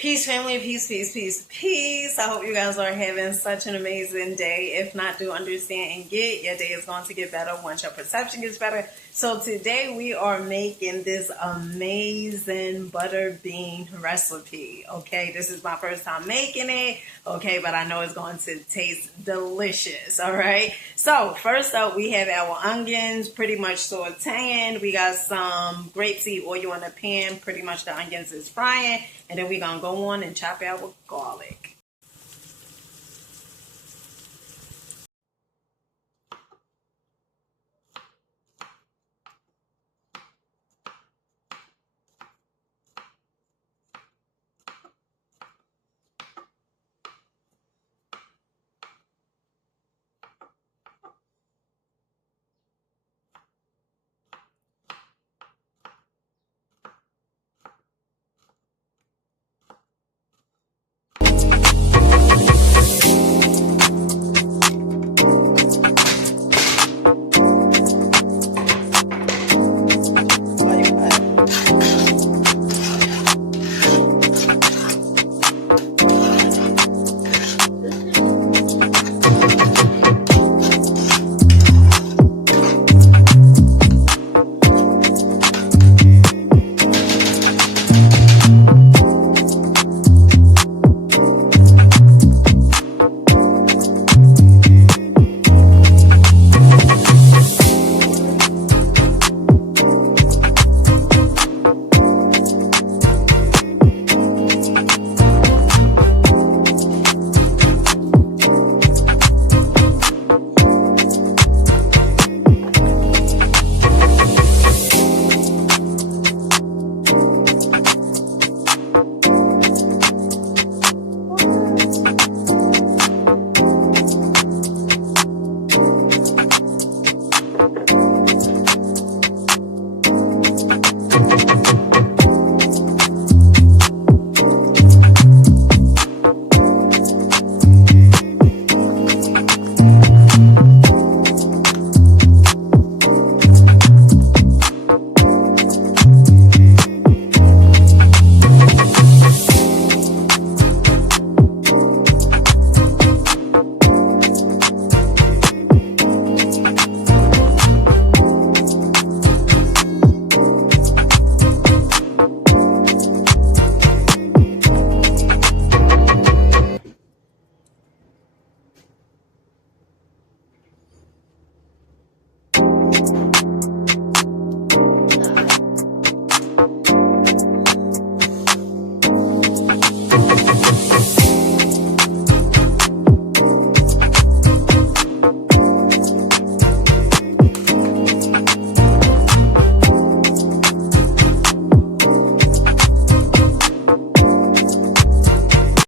Peace, family. Peace, peace, peace, peace. I hope you guys are having such an amazing day. If not, do understand and get your day is going to get better once your perception gets better. So today we are making this amazing butter bean recipe. Okay, this is my first time making it. Okay, but I know it's going to taste delicious. All right. So first up, we have our onions pretty much sauteing. We got some grapeseed oil in the pan. Pretty much the onions is frying. And then we're going to go on and chop our garlic.